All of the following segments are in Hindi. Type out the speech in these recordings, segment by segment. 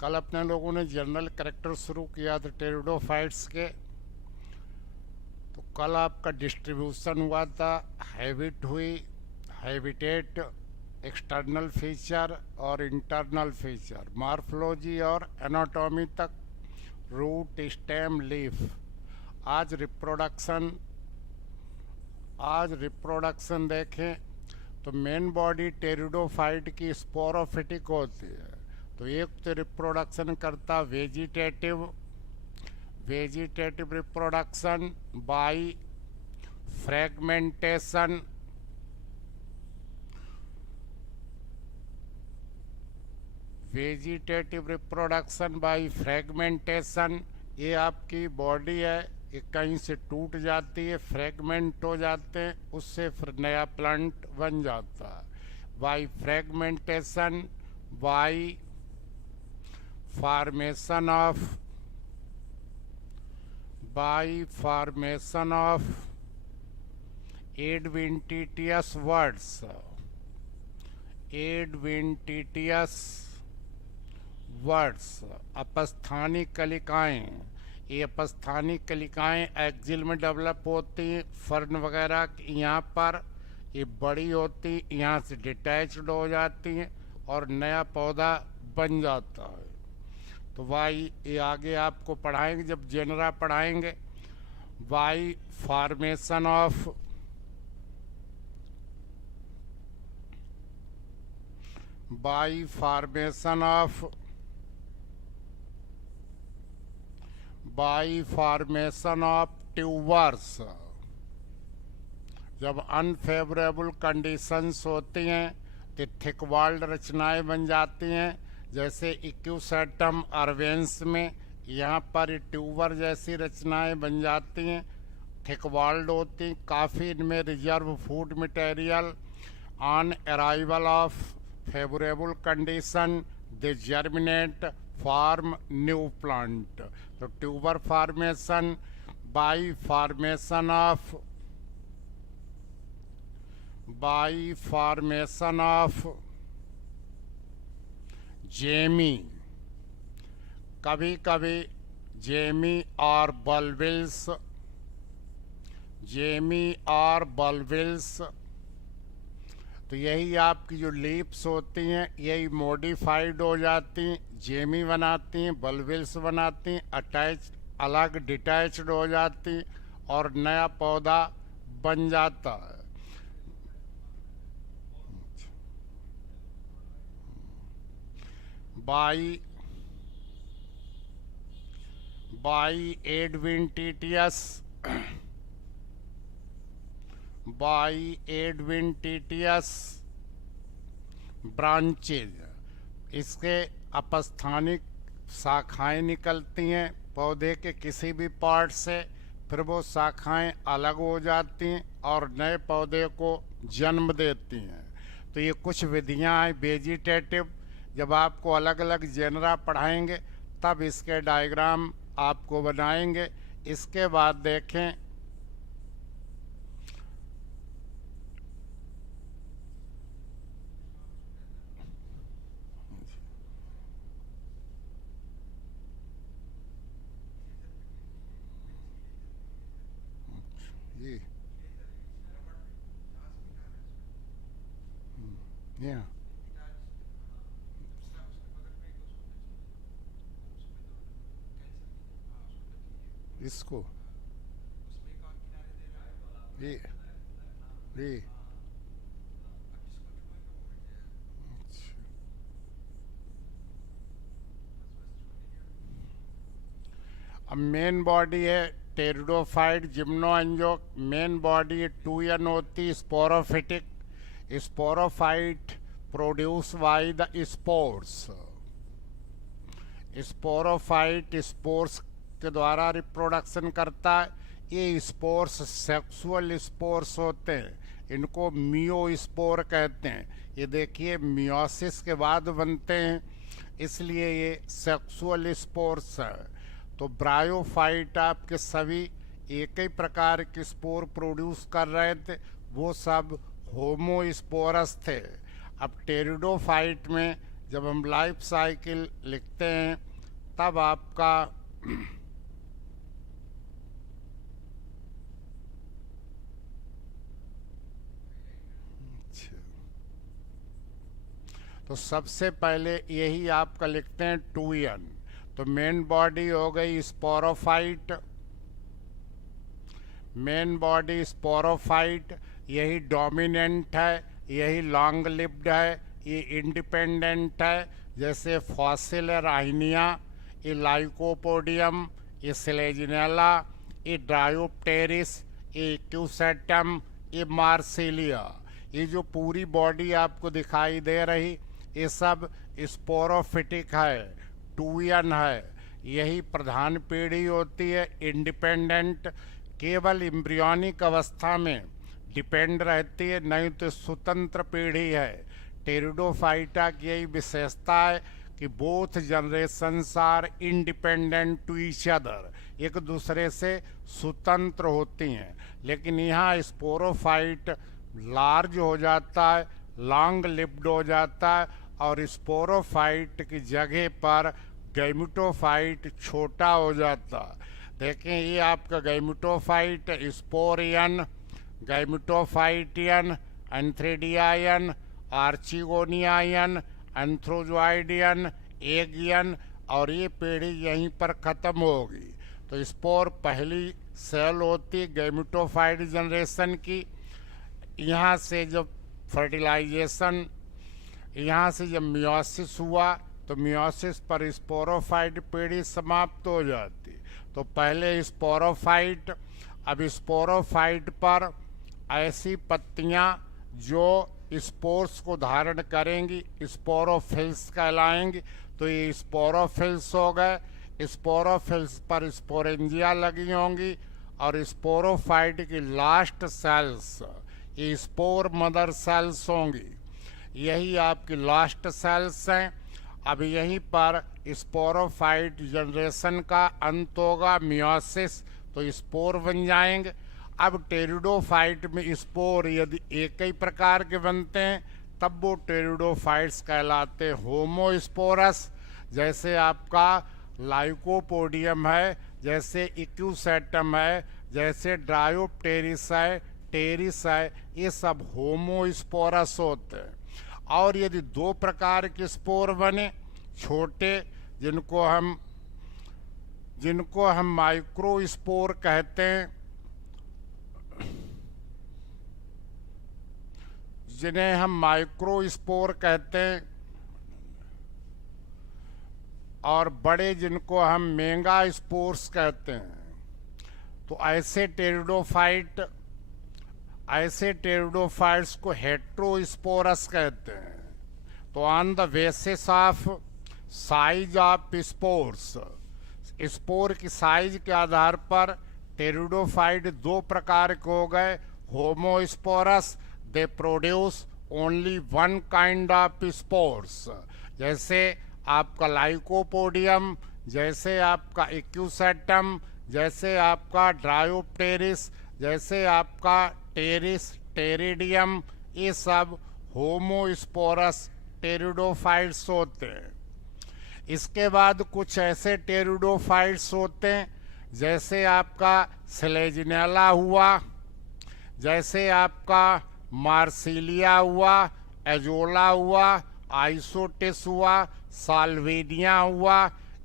कल अपने लोगों ने जनरल कैरेक्टर शुरू किया था टेरिडोफाइट्स के। तो कल आपका डिस्ट्रीब्यूशन हुआ था, हैबिट हुई, हैबिटेट, एक्सटर्नल फीचर और इंटरनल फीचर, मॉर्फोलॉजी और एनाटॉमी तक, रूट, स्टेम, लीफ। आज रिप्रोडक्शन आज रिप्रोडक्शन देखें तो मेन बॉडी टेरिडोफाइट की स्पोरोफिटिक होती है। तो एक तो रिप्रोडक्शन करता vegetative reproduction by fragmentation, vegetative reproduction by fragmentation. ये आपकी बॉडी है, ये कहीं से टूट जाती है, फ्रेगमेंट हो जाते हैं, उससे फिर नया प्लांट बन जाता है। By fragmentation, by formation of adventitious words, अपस्थानिक कलिकाएं। ये अपस्थानिक कलिकाएं एक्जिल में डेवलप होती हैं, फर्न वगैरह यहाँ पर ये बड़ी होती, यहाँ से डिटैच्ड हो जाती हैं और नया पौधा बन जाता है। तो वाई ये आगे आपको पढ़ाएंगे जब जेनरा पढ़ाएंगे। Why formation of tubers. जब अनफेवरेबल कंडीशंस होती हैं तो थिक वॉल्ड रचनाएं बन जाती हैं, जैसे इक्यूसेटम अर्वेंस में यहाँ पर ट्यूबर जैसी रचनाएं बन जाती हैं, थिक वॉल्ड होती। काफ़ी इनमें reserve food material. On arrival of favourable condition they germinate, form new plant. तो tuber formation by formation of gemmae. कभी कभी जेमी और बल्बिल्स। तो यही आपकी जो लीप्स होती हैं यही मॉडिफाइड हो जाती हैं, जेमी बनाती हैं, बल्बिल्स बनाती हैं, अलग डिटैच्ड हो जाती और नया पौधा बन जाता है। By adventitious branches. इसके अपस्थानिक शाखाएं निकलती हैं पौधे के किसी भी पार्ट से, फिर वो शाखाएं अलग हो जाती हैं और नए पौधे को जन्म देती हैं। तो ये कुछ विधियां हैं वेजिटेटिव। जब आपको अलग अलग जेनरा पढ़ाएंगे तब इसके डायग्राम आपको बनाएंगे। इसके बाद देखें ये yeah. इसको ये अब मेन बॉडी है टेरिडोफाइट जिम्नोएंजो। मेन बॉडी 2n होती, sporophytic. Sporophyte produce by the spores. Sporophyte spores के द्वारा रिप्रोडक्शन करता है। ये स्पोर्स सेक्सुअल स्पोर्स होते हैं, इनको मियोस्पोर कहते हैं। ये देखिए मियोसिस के बाद बनते हैं, इसलिए ये सेक्सुअल स्पोर्स है। तो ब्रायोफाइट आपके सभी एक ही प्रकार के स्पोर प्रोड्यूस कर रहे थे, वो सब होमोस्पोरस थे। अब टेरिडोफाइट में जब हम लाइफ साइकिल लिखते हैं तब आपका तो सबसे पहले यही आपका लिखते हैं 2n। तो मेन बॉडी हो गई स्पोरोफाइट, मेन बॉडी स्पोरोफाइट, यही डोमिनेंट है, यही लॉन्ग लिव्ड है, ये इंडिपेंडेंट है। जैसे फॉसिल राइनिया, ये लाइकोपोडियम, ये सिलेजिनेला, ये डायोप्टेरिस, ये क्यूसेटम, ये मार्सिलिया। ये जो पूरी बॉडी आपको दिखाई दे रही ये सब स्पोरोफिटिक है, 2n है। यही प्रधान पीढ़ी होती है, इंडिपेंडेंट, केवल एम्ब्रियोनिक अवस्था में डिपेंड रहती है, नहीं तो स्वतंत्र पीढ़ी है। टेरिडोफाइटा की यही विशेषता है कि both generations are independent to each other, एक दूसरे से स्वतंत्र होती हैं। लेकिन यहाँ स्पोरोफाइट लार्ज हो जाता है, लॉन्ग लिव्ड हो जाता है, और स्पोरोफाइट की जगह पर गैमेटोफाइट छोटा हो जाता। देखें ये आपका गैमेटोफाइट, स्पोरियन, गैमेटोफाइटियन, एंथ्रेडियायन, आर्चिगोनियायन, एंथ्रोजॉइडियन, एगियन, और ये पीढ़ी यहीं पर ख़त्म होगी। तो स्पोर पहली सेल होती गैमेटोफाइट जनरेशन की। यहाँ से जब फर्टिलाइजेशन, यहाँ से जब मियोसिस हुआ तो मियोसिस पर स्पोरोफाइट पीढ़ी समाप्त हो जाती। तो पहले स्पोरोफाइट, अब स्पोरोफाइट पर ऐसी पत्तियाँ जो स्पोर्स को धारण करेंगी स्पोरोफिल्स कहलाएंगी। तो ये स्पोरोफिल्स हो गए। स्पोरोफिल्स पर स्पोरेंजिया लगी होंगी, और स्पोरोफाइट की लास्ट सेल्स ये स्पोर मदर सेल्स होंगी। यही आपकी लास्ट सेल्स हैं। अब यहीं पर स्पोरोफाइट जनरेशन का अंत होगा, मियोसिस, तो स्पोर बन जाएंगे। अब टेरिडोफाइट में स्पोर यदि एक ही प्रकार के बनते हैं तब वो टेरिडोफाइट्स कहलाते हैं, होमोस्पोरस। जैसे आपका लाइकोपोडियम है, जैसे इक्यूसेटम है, जैसे डायोप्टेरिस है, टेरिस है, ये सब होमोस्पोरस होते हैं। और यदि दो प्रकार के स्पोर बने छोटे, जिनको हम माइक्रोस्पोर कहते हैं, जिन्हें हम माइक्रोस्पोर कहते हैं, और बड़े जिनको हम मेगा स्पोर्स कहते हैं। तो ऐसे टेरिडोफाइट्स को हेट्रोस्पोरस कहते हैं। तो on the basis of size of spores, spore की साइज के आधार पर टेरिडोफाइट दो प्रकार के हो गए, homosporous, they produce only one kind of spores. जैसे आपका लाइकोपोडियम, जैसे आपका इक्यूसेटम, जैसे आपका डायोप्टेरिस, जैसे आपका टेरिस, टेरिडियम, ये सब होमोस्पोरस टेरिडोफाइट्स होते हैं। इसके बाद कुछ ऐसे टेरिडोफाइट्स होते हैं जैसे आपका सिलेजिनेला हुआ, जैसे आपका मार्सिलिया हुआ, एजोला हुआ, आइसोटिस हुआ, साल्वेनिया हुआ,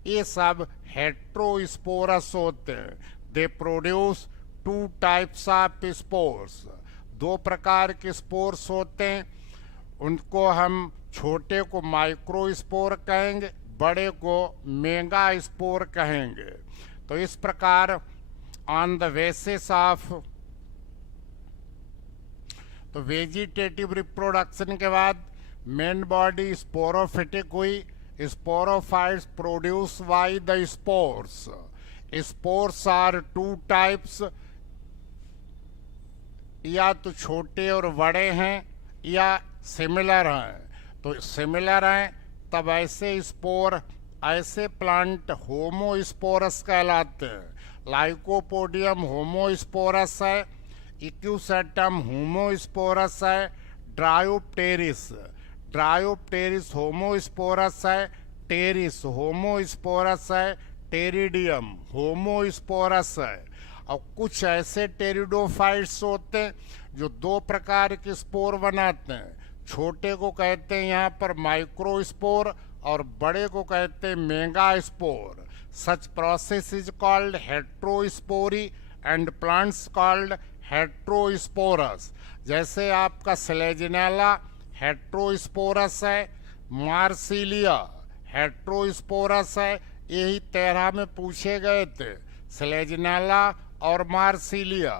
ये सब हेट्रोस्पोरस होते हैं। They produce two types of spores, दो प्रकार के स्पोर्स होते हैं। उनको हम छोटे को माइक्रोस्पोर कहेंगे, बड़े को मेगा स्पोर कहेंगे। तो इस प्रकार ऑन द बेसिस ऑफ, तो वेजिटेटिव रिप्रोडक्शन के बाद मेन बॉडी स्पोरोफिटिक हुई। Sporophytes produce by the spores. Spores are two types, या तो छोटे और बड़े हैं या सिमिलर हैं। तो सिमिलर हैं तब ऐसे स्पोर, ऐसे प्लांट होमोस्पोरस कहलाते हैं। लाइकोपोडियम होमोस्पोरस है, इक्यूसेटम होमोस्पोरस है, डायोप्टेरिस ड्रायोप्टेरिस होमोस्पोरस है, टेरिस होमोस्पोरस है, टेरिडियम होमोस्पोरस है। और कुछ ऐसे टेरिडोफाइट्स होते हैं जो दो प्रकार के स्पोर बनाते हैं। छोटे को कहते हैं यहाँ पर माइक्रोस्पोर और बड़े को कहते हैं megaspore. Such process is called heterospory and plants called heterosporous. जैसे आपका स्लेजिनेला हेट्रोस्पोरस है, मार्सिलिया हेट्रोस्पोरस है। यही 13 में पूछे गए थे। स्लेजिनेला और मार्सिलिया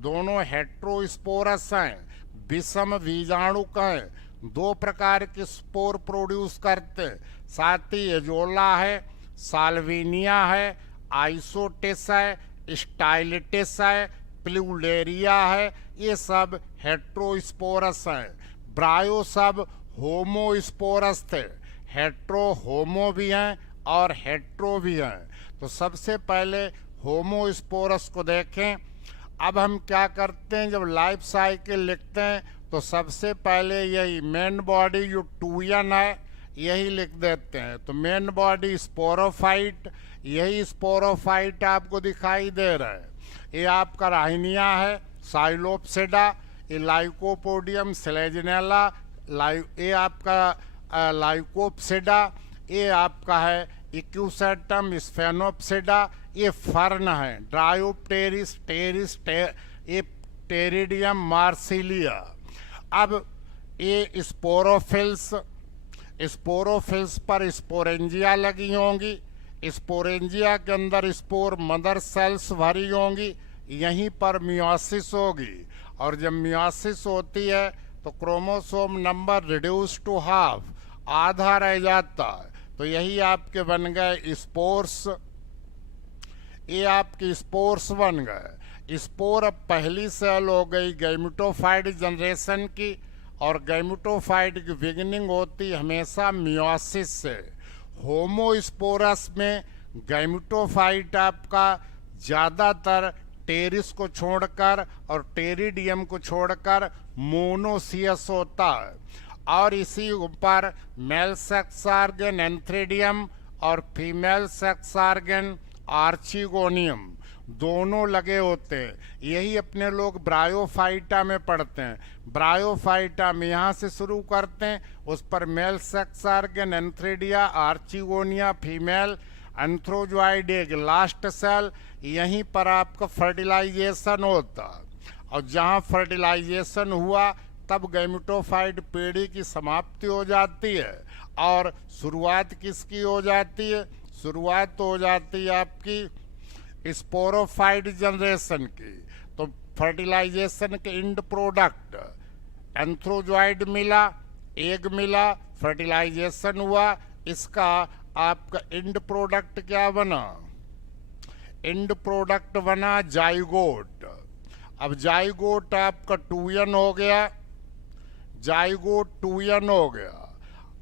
दोनों हेट्रोस्पोरस हैं, विषम बीजाणुक हैं, दो प्रकार के स्पोर प्रोड्यूस करते हैं। साथ ही एजोला है, साल्विनिया है, आइसोटिस है, स्टाइलिटिस है, प्लूलेरिया है, ये सब हेट्रोस्पोरस हैं। ब्रायो सब होमोस्पोरस थे। हेट्रो होमो भी हैं और हेट्रो भी हैं। तो सबसे पहले होमोस्पोरस को देखें। अब हम क्या करते हैं, जब लाइफ साइकिल लिखते हैं तो सबसे पहले यही मेन बॉडी जो 2n है यही लिख देते हैं। तो मेन बॉडी स्पोरोफाइट, यही स्पोरोफाइट आपको दिखाई दे रहा है। ये आपका राहिनिया है, साइलोप्सिडा, ये लाइकोपोडियम, स्लेजिनेला, ये आपका लाइकोप्सिडा, ये आपका है इक्यूसेटम, स्फेनोप्सिडा, ये फर्न है। ड्रायोप्टेरिस, टेरिस, ये टेरिडियम, मार्सिलिया। अब ये स्पोरोफिल्स, स्पोरोफिल्स पर स्पोरेंजिया लगी होंगी। स्पोरेंजिया के अंदर स्पोर मदर सेल्स भरी होंगी। यहीं पर मियोसिस होगी और जब मियोसिस होती है तो chromosome number reduce to half, आधा रह जाता है। तो यही आपके बन गए स्पोर्स। ये आपकी स्पोर्स बन गए। स्पोर अब पहली सेल हो गई गैमेटोफाइट जनरेशन की, और गैमेटोफाइट की बिगिनिंग होती हमेशा मियोसिस से। होमोस्पोरस में गैमेटोफाइट आपका ज़्यादातर टेरिस को छोड़कर और टेरिडियम को छोड़कर मोनोसियस होता है। और इसी ऊपर मेल सेक्स ऑर्गन एंथ्रेडियम और फीमेल सेक्स ऑर्गन आर्चिगोनियम दोनों लगे होते हैं। यही अपने लोग ब्रायोफाइटा में पढ़ते हैं। ब्रायोफाइटा में यहाँ से शुरू करते हैं, उस पर male sex organ antheridia, archegonia, female antherozoid एक लास्ट सेल। यहीं पर आपका फर्टिलाइजेशन होता है, और जहाँ फर्टिलाइजेशन हुआ तब गैमेटोफाइट पीढ़ी की समाप्ति हो जाती है। और शुरुआत किसकी हो जाती है? शुरुआत हो जाती है आपकी स्पोरोफाइट जनरेशन की। तो फर्टिलाइजेशन के इंड प्रोडक्ट एंथ्रोजॉइड मिला, एग मिला, फर्टिलाइजेशन हुआ, इसका आपका इंड प्रोडक्ट क्या बना? इंड प्रोडक्ट बना जाइगोट। अब जाइगोट आपका 2n हो गया, जाइगोट 2n हो गया,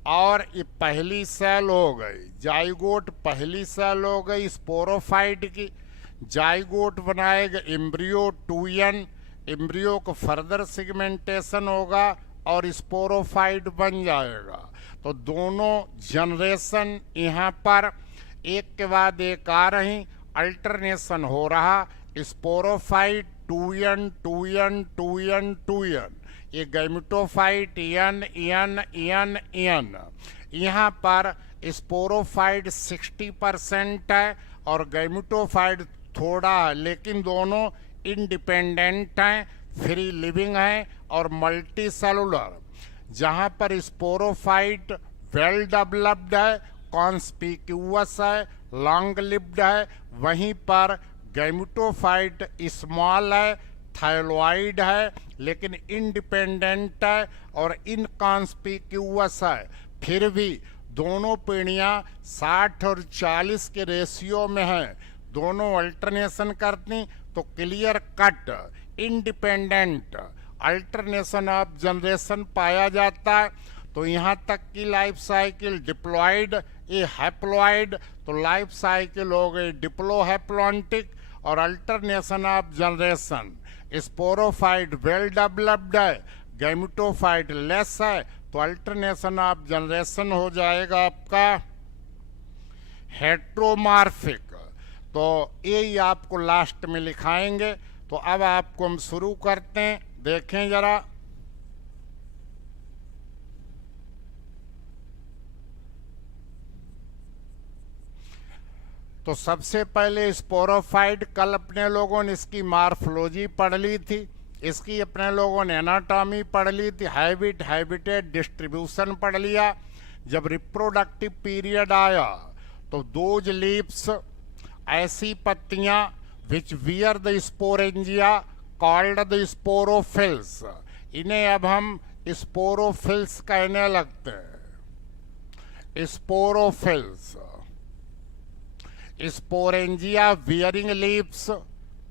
और ये पहली सेल हो गई। जाइगोट पहली सेल हो गई स्पोरोफाइट की। जाइगोट बनाएगा एम्ब्रियो 2n, एम्ब्रियो को फर्दर सेगमेंटेशन होगा और स्पोरोफाइट बन जाएगा। तो दोनों जनरेशन यहाँ पर एक के बाद एक आ रही, अल्टरनेशन हो रहा। Sporophyte 2n 2n 2n 2n, ये gametophyte n n n n। यहाँ पर स्पोरोफाइट 60% है और गैमेटोफाइट थोड़ा है, लेकिन दोनों इंडिपेंडेंट हैं, फ्री लिविंग हैं और मल्टी सेलुलर। जहाँ पर स्पोरोफाइट वेल डेवलप्ड है, कॉन्स्पिक्यूअस है, लॉन्ग लिव्ड है, वहीं पर गैमेटोफाइट स्मॉल है, थायरॉइड है, लेकिन इंडिपेंडेंट है और इनकॉन्स्पिक्यूअस है। फिर भी दोनों पीढ़ियाँ 60 और 40 के रेशियो में हैं। दोनों अल्टरनेशन करती तो clear cut independent alternation of generation पाया जाता है। तो यहाँ तक की लाइफ साइकिल डिप्लॉयड, ये हैप्लॉयड, तो लाइफ साइकिल हो गई डिप्लोहैप्लॉन्टिक और alternation of generation. Sporophyte well developed है, गैमेटोफाइट लेस है, तो अल्टरनेशन ऑफ जनरेशन हो जाएगा आपका हेट्रोमार्फिक। तो यही आपको लास्ट में लिखाएंगे। तो अब आपको हम शुरू करते हैं, देखें जरा। तो सबसे पहले स्पोरोफाइट, कल अपने लोगों ने इसकी मार्फोलॉजी पढ़ ली थी, इसकी अपने लोगों ने एनाटॉमी पढ़ ली थी, हैबिट, हैबिटेट, डिस्ट्रीब्यूशन पढ़ लिया। जब रिप्रोडक्टिव पीरियड आया तो दोज लीव्स, ऐसी पत्तियां which bear the sporangia called the sporophylls, इन्हें अब हम स्पोरोफिल्स कहने लगते हैं। Sporophylls, sporangia bearing leaves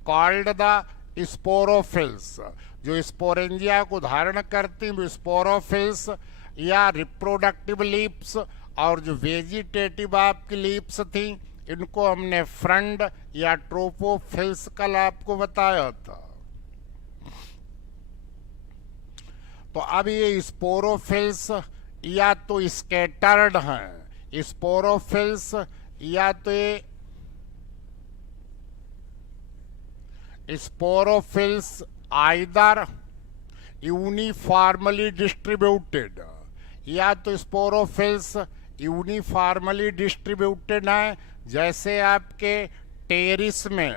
called the sporophylls, जो स्पोरेंजिया को धारण करती वो स्पोरोफिल्स या रिप्रोडक्टिव लीव्स, और जो वेजिटेटिव आपकी लीव्स थी इनको हमने फ्रंट या ट्रोपोफिल्स कल आपको बताया था। तो अब ये स्पोरोफिल्स या तो स्कैटर्ड हैं, स्पोरोफिल्स या तो ये स्पोरोफिल्स आइदर यूनिफॉर्मली डिस्ट्रीब्यूटेड, या तो स्पोरोफिल्स यूनिफॉर्मली डिस्ट्रीब्यूटेड हैं, जैसे आपके टेरिस में,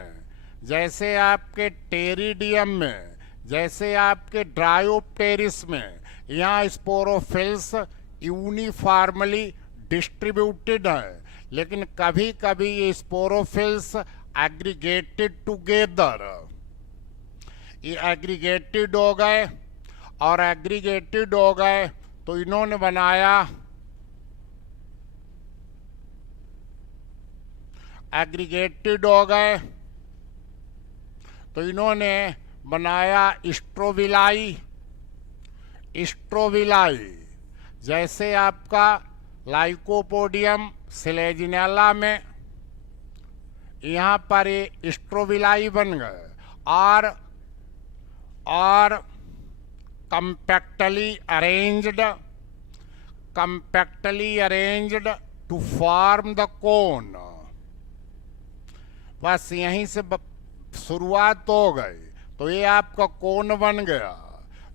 जैसे आपके टेरिडियम में, जैसे आपके ड्रायोप्टेरिस में। यहाँ स्पोरोफिल्स यूनिफॉर्मली डिस्ट्रीब्यूटेड है, लेकिन कभी कभी ये स्पोरोफिल्स एग्रीगेटेड टुगेदर, ये एग्रीगेटेड हो गए, और एग्रीगेटेड हो गए तो इन्होंने बनाया, एग्रीगेटेड हो गए तो इन्होंने बनाया स्ट्रोविलाई, स्ट्रोविलाई, जैसे आपका लाइकोपोडियम सिलेजिनेला में यहाँ पर ये स्ट्रोविलाई बन गए, और compactly arranged to form the cone। बस यहीं से शुरुआत हो गई, तो ये आपका कोन बन गया।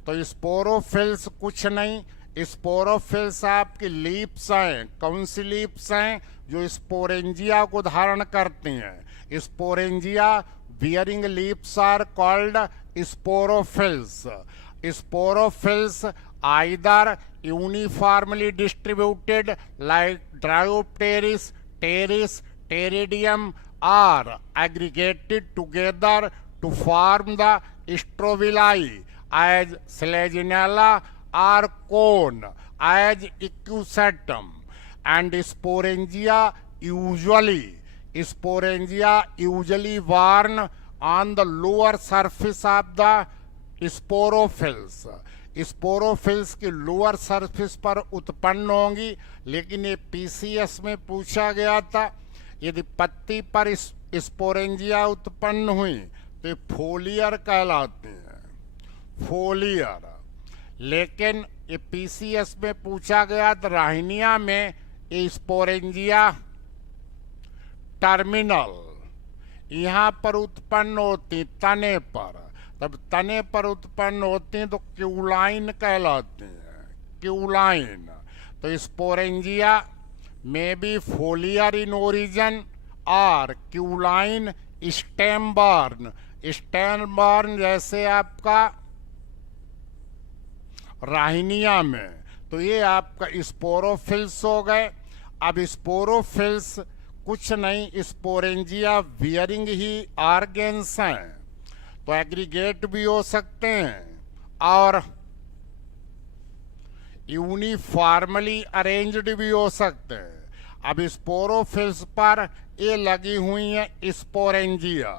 तो स्पोरोफिल्स कुछ नहीं, स्पोरोफिल्स आपकी लीप्स हैं। कौन सी लीप्स हैं? जो स्पोरेंजिया को धारण करती हैं। Sporangia bearing leaves are called sporophylls. Sporophylls either uniformly distributed like Dryopteris, Pteris, Pteridium, are aggregated together to form the strobilli as selaginella or cone as equisetum, and sporangia usually born on the lower surface of the sporophylls. Sporophylls की लोअर सरफेस पर उत्पन्न होंगी, लेकिन ये पीसीएस में पूछा गया था। यदि पत्ती पर स्पोरेंजिया उत्पन्न हुई तो ये फोलियर कहलाती हैं, फोलियर। लेकिन ये पीसीएस में पूछा गया तो राहिनिया में ये स्पोरेंजिया टर्मिनल यहाँ पर उत्पन्न होती, तने पर। तब तने पर उत्पन्न होती हैं तो क्यूलाइन कहलाती हैं, क्यूलाइन। तो स्पोरेंजिया में बी फोलियर इन ओरिजिन और क्यूलाइन स्टेम बॉर्न। स्टेम बॉर्न जैसे आपका राहिनिया में। तो ये आपका स्पोरोफिल्स हो गए। अब स्पोरोफिल्स कुछ नहीं, स्पोरेंजिया बियरिंग ही ऑर्गेन्स हैं, तो एग्रीगेट भी हो सकते हैं और यूनिफॉर्मली अरेंज्ड भी हो सकते हैं। अब स्पोरोफिल्स पर ये लगी हुई है स्पोरेंजिया,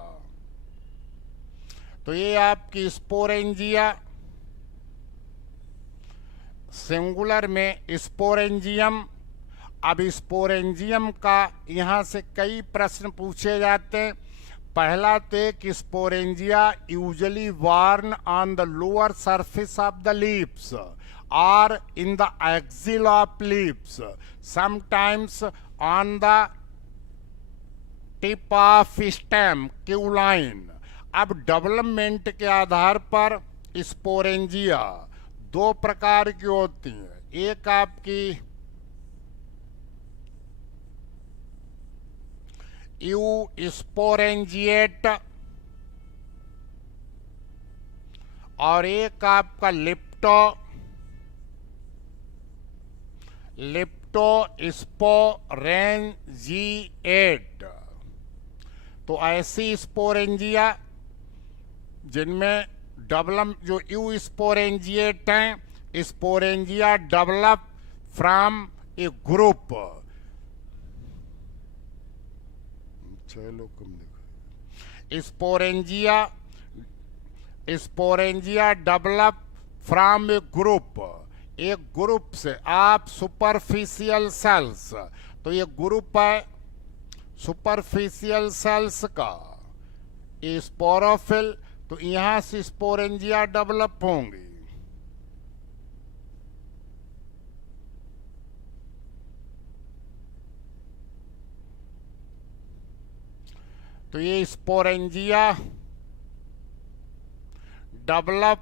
तो ये आपकी स्पोरेंजिया, सिंगुलर में स्पोरेंजियम। अब स्पोरेंजियम का यहाँ से कई प्रश्न पूछे जाते हैं। पहला तो एक sporangia usually borne on the lower surface of the leaves, or in the axil of leaves, sometimes on the tip of stem क्यूलाइन। अब डेवलपमेंट के आधार पर स्पोरेंजिया दो प्रकार की होती हैं, एक आपकी यू स्पोरेंजिएट और एक आपका लिप्टो स्पोरेंजिएट। तो ऐसी स्पोरेंजिया जिनमें डेवलप जो यू स्पोरेंजिएट हैं, sporangia develop from a group. 6 लोग कम देखो। Sporangia develop from a group, एक ग्रुप से आप सुपरफिशियल सेल्स। तो ये ग्रुप है सुपरफिशियल सेल्स का, ये स्पोरोफिल। तो यहां से स्पोरेंजिया डेवलप होंगी। तो ये sporangia develop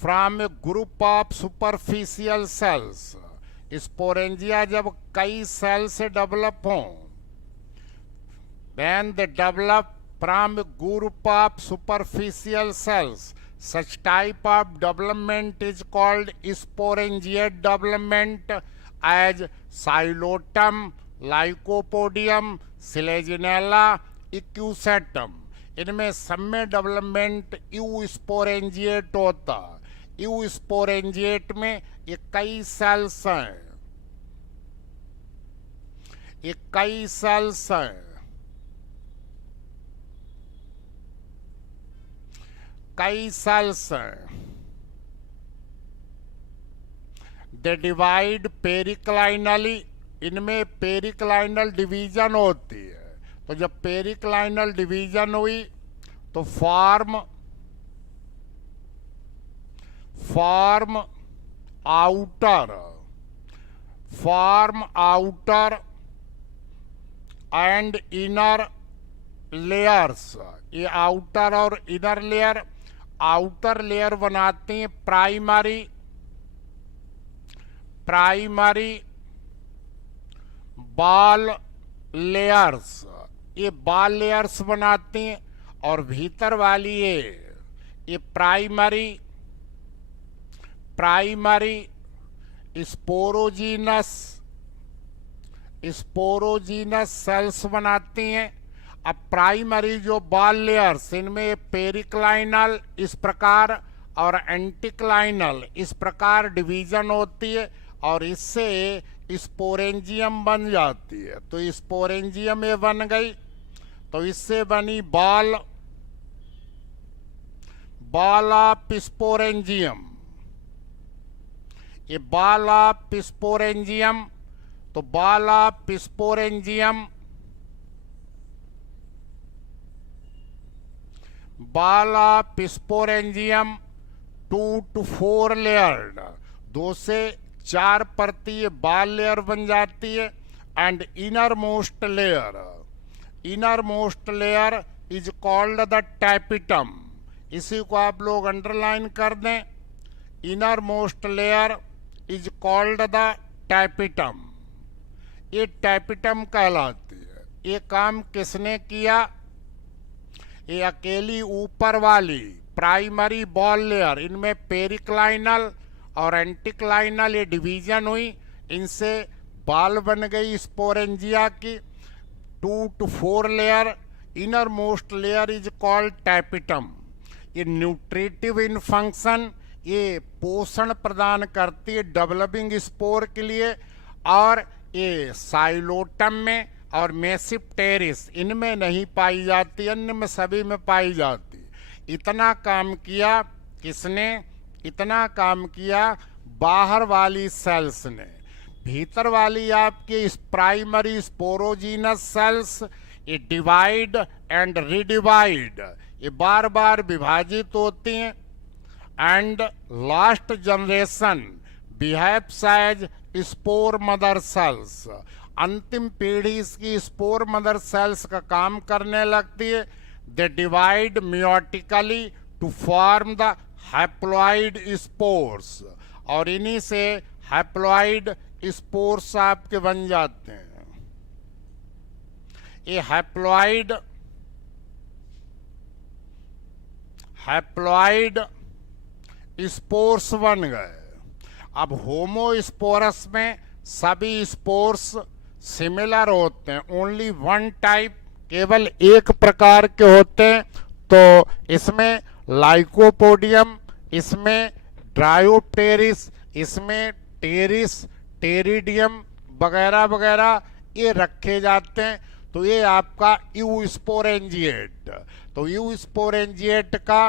from a group of superficial cells. Sporangia जब कई सेल से डेवलप हों, when they develop from a group of superficial cells, such type of development is called sporangiate development, as xylotum, lycopodium, selaginella, equisetum। इनमें सब में डेवलपमेंट यू स्पोरेंजिएट होता। यू स्पोरेंजिएट में ये कई सेल्स हैं, ये कई सेल्स हैं, कई सेल्स हैं। दे डिवाइड पेरिक्लाइनली, इनमें पेरिक्लाइनल डिवीजन होती है। तो जब पेरिक्लाइनल डिवीजन हुई तो form outer and inner layers. ये आउटर और इनर लेयर, आउटर लेयर बनाती हैं प्राइमरी बॉल लेयर्स। ये बॉल लेयर्स बनाती हैं, और भीतर वाली ये प्राइमरी स्पोरोजीनस सेल्स बनाती हैं। अब प्राइमरी जो बॉल लेयर्स, इनमें पेरिक्लाइनल इस प्रकार और एंटिक्लाइनल इस प्रकार डिवीजन होती है, और इससे स्पोरेंजियम बन जाती है। तो स्पोरेंजियम ये बन गई, तो इससे बनी बॉल ऑफ स्पोरेंजियम। ये बॉल ऑफ स्पोरेंजियम, तो ball of sporangium, ball of sporangium 2 to 4 layered, 2 से 4 परती ये बॉल लेयर बन जाती है। And inner most layer is called the tapetum. इसी को आप लोग अंडरलाइन कर दें। Inner most layer is called the tapetum. ये टैपिटम कहलाती है। ये काम किसने किया? ये अकेली ऊपर वाली प्राइमरी बॉल लेयर, इनमें पेरिक्लाइनल और एंटिक्लाइनल ये डिवीजन हुई, इनसे बॉल बन गई स्पोरेंजिया की। 2 to 4 layer, inner most layer is called tapetum. ये न्यूट्रिटिव इन फंक्शन, ये पोषण प्रदान करती है डेवलपिंग स्पोर के लिए। और ये साइलोटम में और मेसिप्टेरिस इनमें नहीं पाई जाती, अन्य में सभी में पाई जाती। इतना काम किया किसने? इतना काम किया बाहर वाली सेल्स ने। भीतर वाली आपकी प्राइमरी स्पोरोजीनस सेल्स ये डिवाइड एंड रिडिवाइड, ये बार बार विभाजित होती हैं। And last generation behaves as spore mother cells. अंतिम पीढ़ी इसकी स्पोर मदर सेल्स का काम करने लगती है। They divide meiotically to form the haploid spores, और इन्हीं से हैप्लॉइड स्पोर्स आपके बन जाते हैं। ये हैप्लॉइड स्पोर्स बन गए। अब होमोस्पोरस में सभी स्पोर्स सिमिलर होते हैं, ओनली वन टाइप, केवल एक प्रकार के होते हैं। तो इसमें लाइकोपोडियम, इसमें ड्रायोप्टेरिस, इसमें टेरिस, टेरिडियम वगैरह वगैरह ये रखे जाते हैं। तो ये आपका यूस्पोरेंजिएट। तो यूस्पोरेंजिएट का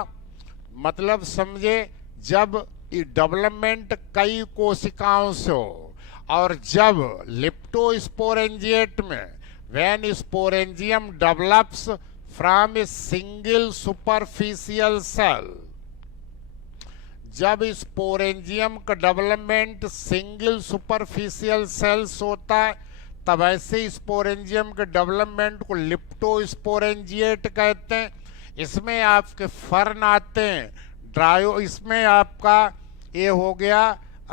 मतलब समझे, जब डेवलपमेंट कई कोशिकाओं से हो, और जब लिप्टोस्पोरेंजिएट में when sporangium develops from a single superficial cell, जब स्पोरेंजियम का डेवलपमेंट सिंगल सुपरफिशियल सेल्स होता है, तब ऐसे स्पोरेंजियम के डेवलपमेंट को लिप्टोस्पोरेंजिएट कहते हैं। इसमें आपके फर्न आते हैं, ड्रायो, इसमें आपका ये हो गया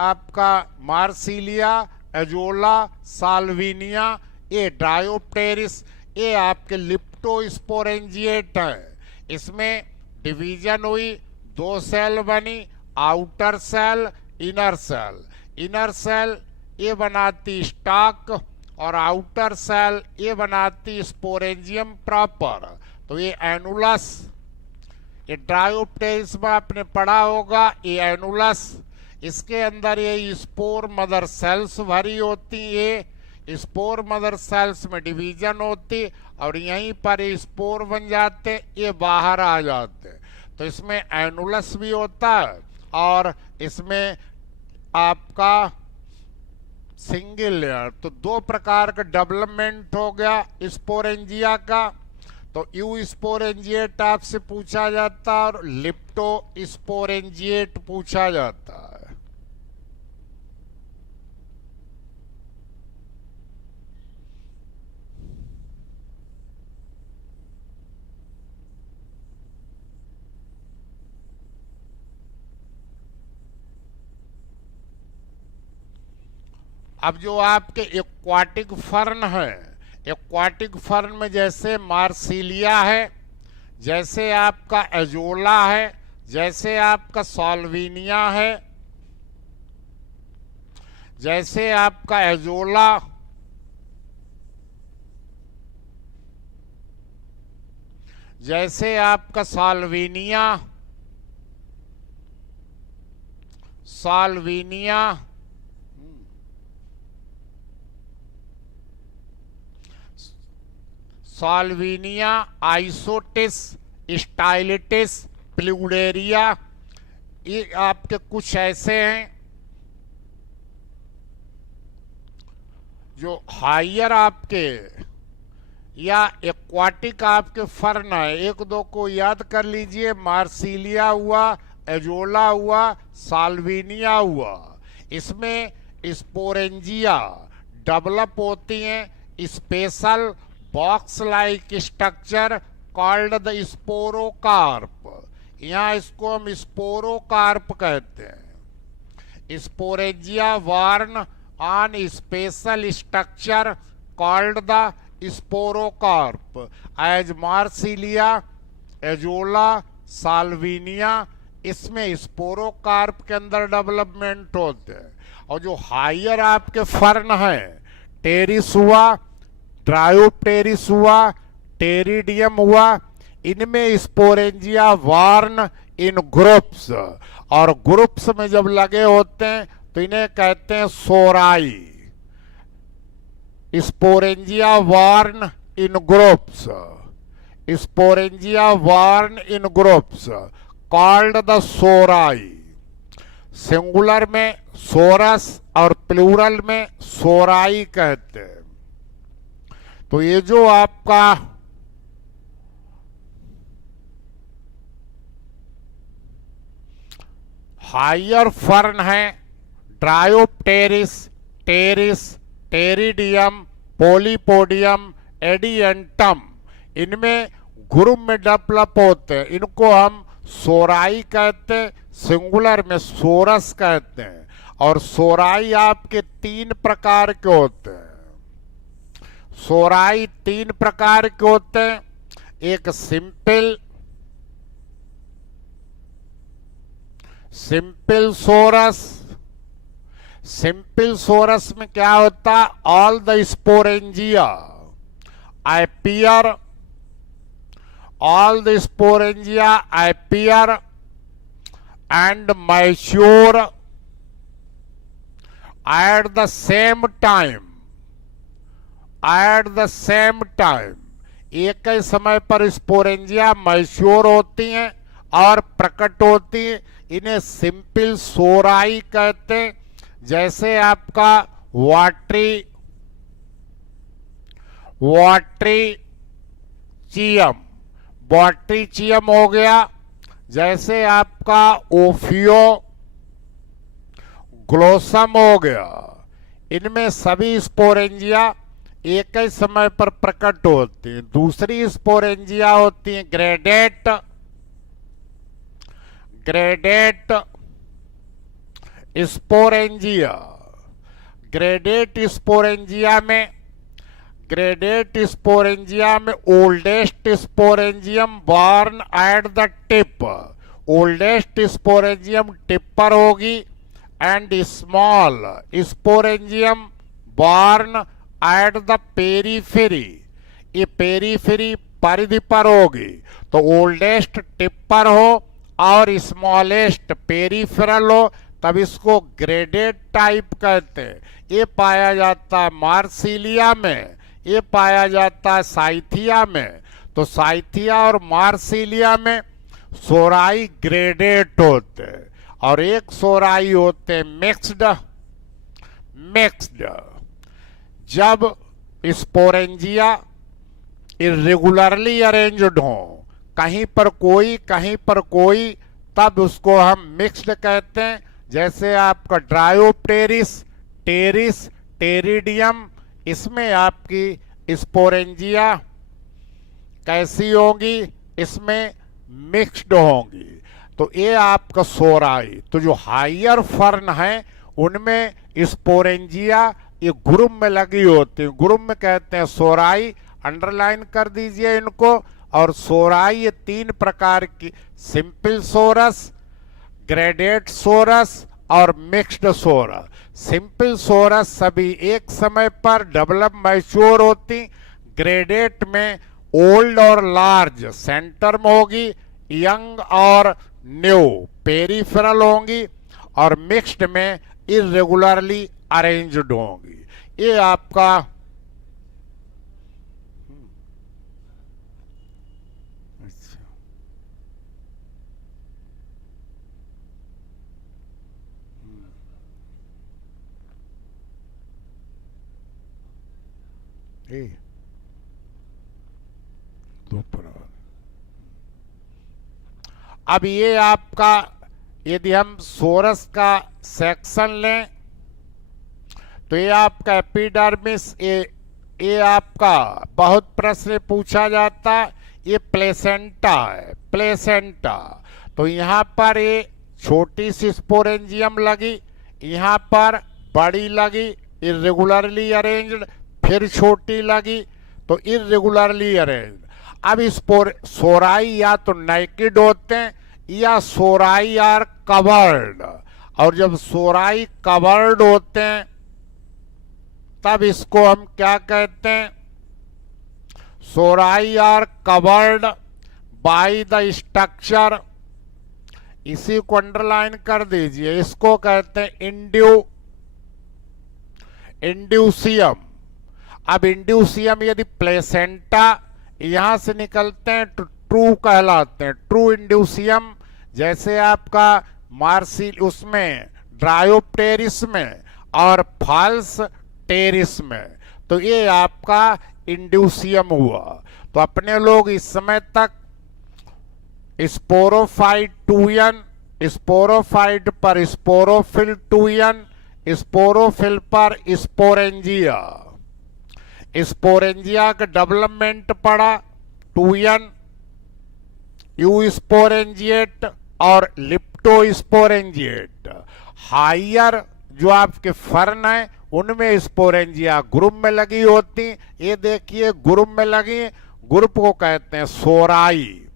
आपका मार्सिलिया, एजोला, साल्विनिया, ये ड्रायोप्टेरिस, ये आपके लिप्टोस्पोरेंजिएट है। इसमें डिवीजन हुई, दो सेल बनी, outer cell, inner cell. Inner cell ये बनाती स्टॉक, और आउटर सेल ये बनाती स्पोरेंजियम प्रॉपर। तो ये एनुलस, ये ड्रायोप्टेरिस में आपने पढ़ा होगा, ये एनुलस, इसके अंदर ये स्पोर मदर सेल्स भरी होती है। स्पोर मदर सेल्स में डिवीजन होती, और यहीं पर ये स्पोर बन जाते, ये बाहर आ जाते। तो इसमें एनुलस भी होता है, और इसमें आपका सिंगल लेयर। तो दो प्रकार का डेवलपमेंट हो गया स्पोरेंजिया का। तो यू स्पोरेंजिएट आपसे पूछा जाता है, और लिप्टो स्पोरेंजिएट पूछा जाता है। अब जो आपके एक्वाटिक फर्न है, एक्वाटिक फर्न में जैसे मार्सिलिया है, जैसे आपका एजोला है, जैसे आपका साल्विनिया है, जैसे आपका एजोला, जैसे आपका साल्विनिया, साल्विनिया, साल्विनिया, आइसोटिस, स्टाइलिटिस, प्लूडेरिया, ये आपके कुछ ऐसे हैं जो हायर आपके या एक्वाटिक आपके फर्न है। एक दो को याद कर लीजिए, मार्सिलिया हुआ, एजोला हुआ, साल्विनिया हुआ। इसमें स्पोरेंजिया डेवलप होती हैं special box like structure called the sporocarp. यहाँ इसको हम स्पोरोकार्प कहते हैं। Sporangia borne on special structure called the sporocarp as Marsilea, Azolla, Salvinia. इसमें स्पोरोकार्प के अंदर डेवलपमेंट होते हैं। और जो हायर आपके फर्न है, टेरिस हुआ, ड्रायोप्टेरिस हुआ, टेरिडियम हुआ, इनमें स्पोरेंजिया वार्न इन ग्रुप्स, और ग्रुप्स में जब लगे होते हैं तो इन्हें कहते हैं sori. Sporangia borne in groups, sporangia borne in groups called the sori. Singular में सोरस और प्लूरल में सोराई कहते हैं। तो ये जो आपका हायर फर्न है, ट्रायोप्टेरिस, टेरिस, टेरिडियम, पोलीपोडियम, एडियंटम, इनमें ग्रुप में डेवलप होते हैं। इनको हम सोराई कहते हैं, सिंगुलर में सोरस कहते हैं। और सोराई आपके 3 प्रकार के होते हैं। सोराई 3 प्रकार के होते हैं। एक सिंपल सोरस। सिंपल सोरस में क्या होता है? All the sporangia appear, all the sporangia appear and mature at the same time, एक ही समय पर स्पोरेंजिया मैच्योर होती हैं और प्रकट होती हैं। इन्हें सिंपल सोराई कहते हैं। जैसे आपका बॉट्रीचियम हो गया, जैसे आपका ओफियो ग्लोसम हो गया। इनमें सभी स्पोरेंजिया एक ही समय पर प्रकट होती हैं। दूसरी स्पोरेंजिया होती हैं ग्रेडेट स्पोरेंजिया। ग्रेडेट स्पोरेंजिया में oldest sporangium born at the tip, oldest sporangium tip पर होगी। And small sporangium born at the periphery, ये पेरीफेरी परिधि पर होगी। तो ओल्डेस्ट टिप पर हो और स्मॉलेस्ट पेरीफेरल हो, तब इसको ग्रेडेट टाइप कहते हैं। ये पाया जाता है मार्सिलिया में, ये पाया जाता है साइथिया में। तो साइथिया और मार्सिलिया में सोराई ग्रेडेट होते हैं और एक सोराई होते हैं मिक्स्ड। जब स्पोरेंजिया इर्रेगुलरली अरेंज्ड हो, कहीं पर कोई, तब उसको हम मिक्स्ड कहते हैं। जैसे आपका ड्रायोप्टेरिस, टेरिस, टेरिडियम, इसमें आपकी स्पोरेंजिया कैसी होंगी? इसमें मिक्स्ड होंगी। तो ये आपका सोराई। तो जो हायर फर्न है उनमें स्पोरेंजिया ये ग्रुप में लगी होती है। ग्रुप में कहते हैं सोराई, अंडरलाइन कर दीजिए इनको। और सोराई ये 3 प्रकार की, सिंपल सोरस, ग्रेडेट सोरस और मिक्स्ड सोरस। सिंपल सोरस सभी एक समय पर डेवलप मैच्योर होती। ग्रेडेट में ओल्ड और लार्ज सेंटर में होगी, यंग और न्यू पेरिफेरल होंगी, और मिक्स्ड में इरेगुलरली अरेंज्ड होंगी। ये आपका अब ये आपका, यदि हम सोरस का सेक्शन लें तो ये आपका एपिडर्मिस, ये आपका बहुत प्रश्न पूछा जाता, ये प्लेसेंटा है, प्लेसेंटा। तो यहाँ पर ये छोटी सी स्पोरेंजियम लगी, यहाँ पर बड़ी लगी, इरेगुलरली अरेंज्ड, फिर छोटी लगी, तो इरेगुलरली अरेंज्ड। अब इस सोराई या तो नेकेड होते हैं या सोराई आर कवर्ड। और जब सोराई कवर्ड होते हैं तब इसको हम क्या कहते हैं? Sori are covered by the structure, इसी को अंडरलाइन कर दीजिए। इसको कहते हैं इंड्यूसियम। अब इंड्यूसियम यदि प्लेसेंटा यहां से निकलते हैं तो ट्रू कहलाते हैं, ट्रू इंड्यूसियम। जैसे आपका मार्सिल उसमें ड्रायोप्टेरिस में और फाल्स टेरिस में, तो ये आपका इंड्यूसियम हुआ। तो अपने लोग इस समय तक स्पोरोफाइट टूयन, स्पोरोफाइट पर स्पोरोफिल टूयन, स्पोरोफिल पर स्पोरेंजिया, स्पोरेंजिया का डेवलपमेंट पड़ा 2n, यू स्पोरेंजिएट और लिप्टोस्पोरेंजिएट। हायर जो आपके फर्न है उनमें स्पोरेंजिया ग्रुप में लगी होती, ये देखिए ग्रुप में लगी, ग्रुप को कहते हैं सोराई।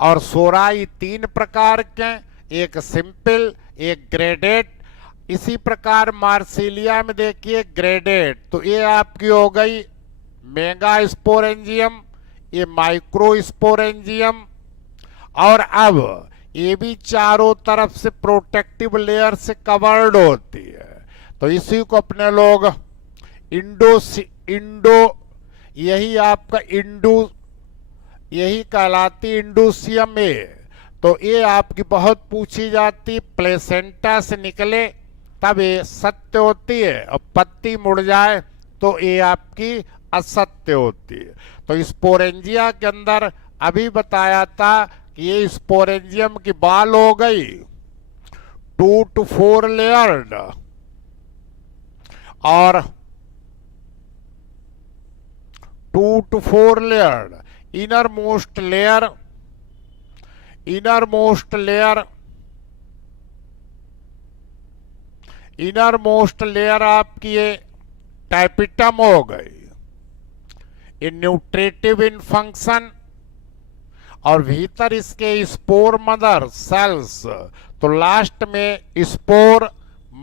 और सोराई 3 प्रकार के, एक सिंपल, एक ग्रेडेड। इसी प्रकार मार्सिलिया में देखिए ग्रेडेड, तो ये आपकी हो गई मेगा स्पोरेंजियम, ये माइक्रो स्पोरेंजियम। और अब ये भी चारों तरफ से प्रोटेक्टिव लेयर से कवर्ड होती है, तो इसी को अपने लोग इंडो यही आपका यही कहलाती इंडोसियम ए। तो ये आपकी बहुत पूछी जाती, प्लेसेंटा से निकले तब ये सत्य होती है, और पत्ती मुड़ जाए तो ये आपकी असत्य होती है। तो स्पोरेंजिया के अंदर अभी बताया था कि ये स्पोरेंजियम की बाल हो गई 2 to 4 लेयर्ड, और 2 to 4 layered. Inner most layer आपकी ये टाइपिटम हो गई, ये न्यूट्रिटिव इन फंक्शन, और भीतर इसके स्पोर मदर सेल्स। तो लास्ट में स्पोर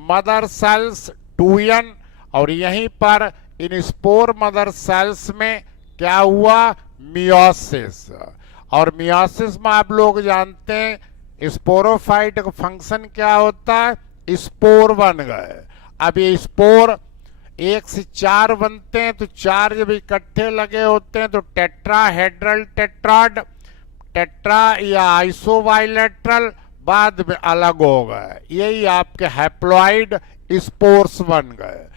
मदर सेल्स 2n, और यहीं पर इन स्पोर मदर सेल्स में क्या हुआ, मियोसिस। और मियोसिस में आप लोग जानते हैं स्पोरोफाइट का फंक्शन क्या होता है, स्पोर बन गए। अब ये स्पोर 1 से 4 बनते हैं, तो 4 जब इकट्ठे लगे होते हैं तो टेट्राहेड्रल टेट्राड, टेट्रा या आइसोबाइलेटरल, बाद में अलग हो गए, यही आपके हैप्लॉइड स्पोर्स बन गए।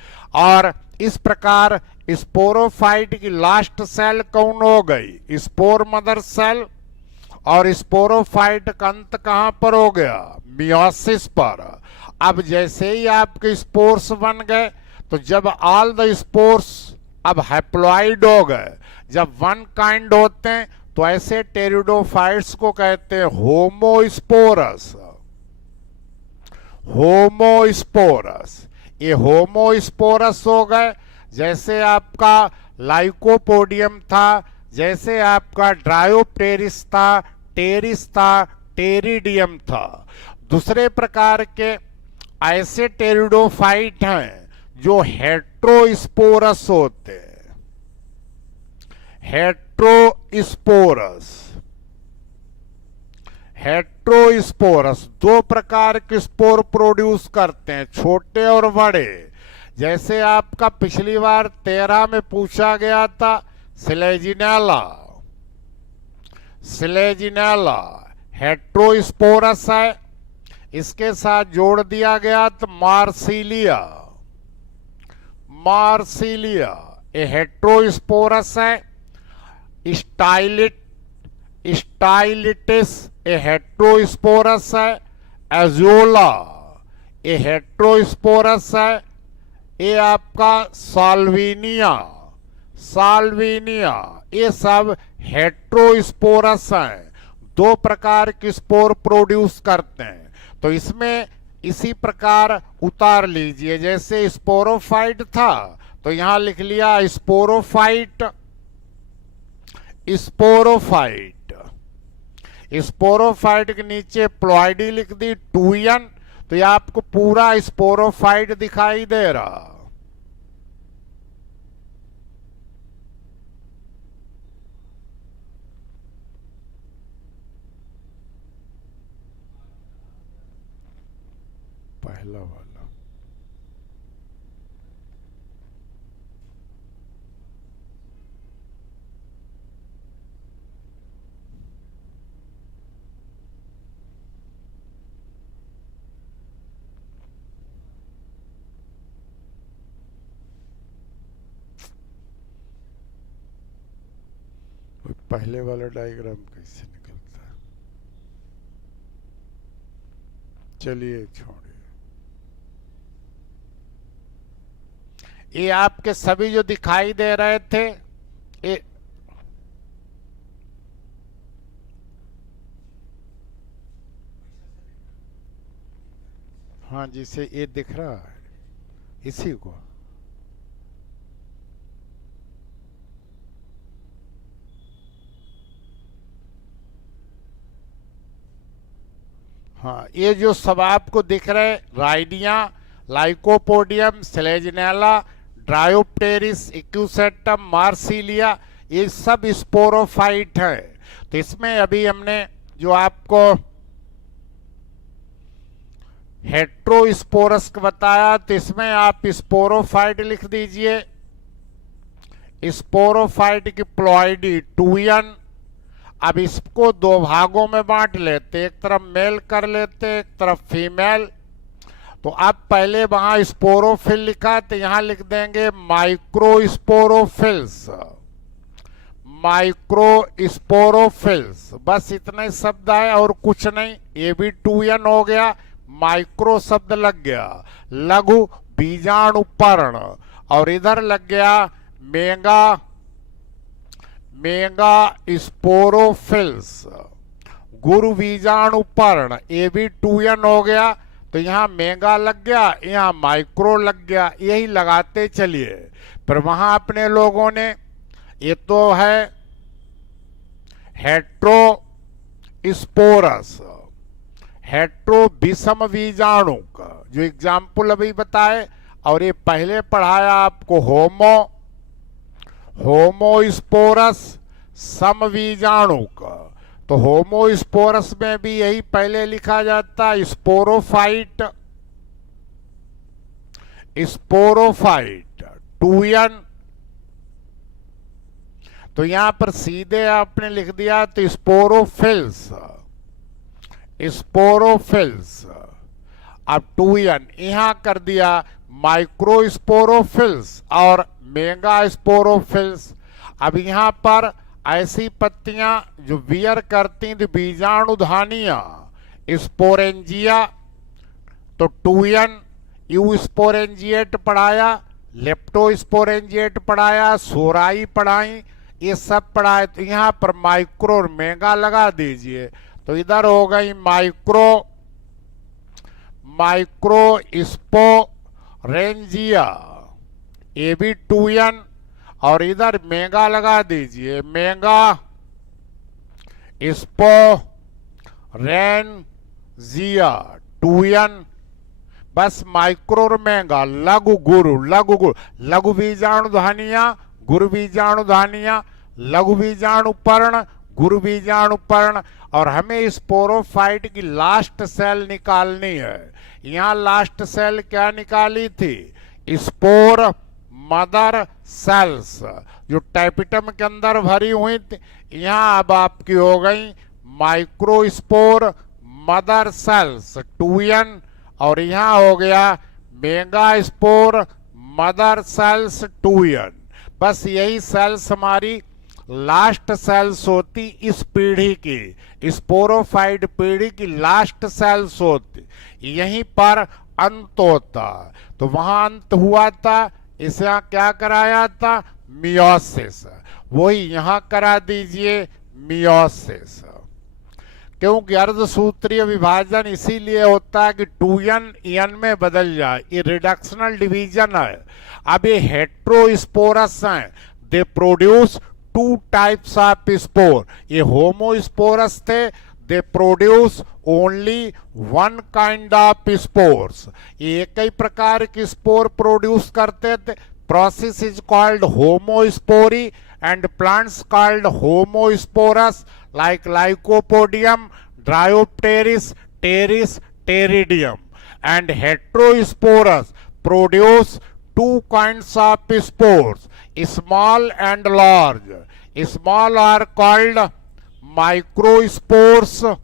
और इस प्रकार स्पोरोफाइट की लास्ट सेल कौन हो गई, स्पोर मदर सेल। और स्पोरोफाइट का अंत कहां पर हो गया, मियोसिस पर। अब जैसे ही आपके स्पोर्स बन गए, तो जब ऑल द स्पोर्स अब हैप्लॉइड हो गए, जब वन काइंड होते हैं, तो ऐसे टेरिडोफाइट्स को कहते हैं होमोस्पोरस। ये होमोस्पोरस हो गए। जैसे आपका लाइकोपोडियम था, जैसे आपका ड्रायोप्टेरिस था, टेरिस था, टेरिडियम था। दूसरे प्रकार के ऐसे टेरिडोफाइट हैं जो हेट्रोस्पोरस होते हैं, हेट्रोस्पोरस 2 प्रकार के स्पोर प्रोड्यूस करते हैं, छोटे और बड़े। जैसे आपका पिछली बार 13 में पूछा गया था सिलेजिनेला हेट्रोस्पोरस है, इसके साथ जोड़ दिया गया तो मार्सिलिया ये हेट्रोस्पोरस है। स्टाइलिटिस ये हेट्रोस्पोरस है। एजोला ये हेट्रोस्पोरस है। ये आपका साल्विनिया ये सब हेट्रोस्पोरस हैं, 2 प्रकार के स्पोर प्रोड्यूस करते हैं। तो इसमें इसी प्रकार उतार लीजिए, जैसे स्पोरोफाइट था तो यहां लिख लिया स्पोरोफाइट के नीचे प्लॉइडी लिख दी 2n, तो ये आपको पूरा स्पोरोफाइट दिखाई दे रहा। पहला वाला पहले वाला डायग्राम कैसे निकलता है, चलिए छोड़िए। ये आपके सभी जो दिखाई दे रहे थे ये, हाँ जिसे ये दिख रहा है इसी को, हाँ ये जो सब आपको दिख रहे राइडिया, लाइकोपोडियम, सेलेजिनेला, ड्रायोप्टेरिस, इक्यूसेटम, मार्सिलिया, ये सब स्पोरोफाइट है। तो इसमें अभी हमने जो आपको हेट्रोस्पोरस बताया, तो इसमें आप स्पोरोफाइट लिख दीजिए। स्पोरोफाइट की प्लॉइडी टूयन। अब इसको दो भागों में बांट लेते, एक तरफ मेल कर लेते, एक तरफ फीमेल। तो अब पहले वहां स्पोरोफिल लिखा, तो यहां लिख देंगे माइक्रोस्पोरोफिल्स, माइक्रोस्पोरोफिल्स। बस इतना ही शब्द है और कुछ नहीं। ये भी टूयन हो गया, माइक्रो शब्द लग गया, लघु बीजाणुपर्ण, और इधर लग गया मेगा, मेगा स्पोरोफिल्स, गुरु बीजाणुपर्ण। ये भी टूयन हो गया, तो यहां मेगा लग गया, यहां माइक्रो लग गया, यही लगाते चलिए। पर वहां अपने लोगों ने, ये तो है हेट्रोस्पोरस, हेट्रो विषम बीजाणु का जो एग्जाम्पल अभी बताए, और ये पहले पढ़ाया आपको होमो, होमोस्पोरस समबीजाणु का। तो होमोस्पोरस में भी यही पहले लिखा जाता, स्पोरोफाइट, स्पोरोफाइट टूयन। तो यहां पर सीधे आपने लिख दिया, तो स्पोरोफिल्स, स्पोरोफिल्स। अब टूयन यहां कर दिया माइक्रोस्पोरोफिल्स और मेगा स्पोरोफिल्स। अब यहां पर ऐसी पत्तियां जो वियर करती थी बीजाणुधानियां, स्पोरेंजिया, तो टूयन, यू स्पोरेंजिएट पढ़ाया, लेप्टोस्पोरेंजिएट पढ़ाया, सोराई पढ़ाई, ये सब पढ़ाए। तो यहां पर माइक्रो और मेगा लगा दीजिए, तो इधर हो गई माइक्रो, माइक्रो स्पोरेंजिया, ये भी टूयन, और इधर मेगा लगा दीजिए, मेगा स्पोरेंजिया टूयन। बस माइक्रो और मेगा, लघु गुरु, लघु गुरु, लघु बीजाणुधानिया, गुरु बीजाणुधानिया, लघु बीजाणुपर्ण, गुरु बीजाणुपर्ण। और हमें स्पोरोफाइट की लास्ट सेल निकालनी है। यहां लास्ट सेल क्या निकाली थी? स्पोर मदर सेल्स जो टैपिटम के अंदर भरी हुई थी। यहां अब आपकी हो गई माइक्रोस्पोर मदर सेल्स टूयन, और यहां हो गया mega spore mother sales tune. बस यही सेल्स हमारी लास्ट सेल्स होती इस पीढ़ी की, स्पोरोफाइट पीढ़ी की लास्ट सेल्स होती, यहीं पर अंत होता। तो वहां अंत हुआ था, इसे यहाँ क्या कराया था? मियोसिस। वही यहां करा दीजिए, मियोसिस। क्योंकि अर्धसूत्रीय विभाजन इसीलिए होता है कि टूयन ईयन में बदल जाए, ये रिडक्शनल डिवीजन है। अब ये हेट्रोस्पोरस हैं, they produce two types of spore. ये होमोस्पोरस थे, they produce only one kind of spores. ये एक ही प्रकार की स्पोर प्रोड्यूस करते थे। Process is called homospory and plants called homosporous, like Lycopodium, Dryopteris, Pteris, Pteridium. And Heterosporus produce two kinds of spores, small and large. Small are called microspores,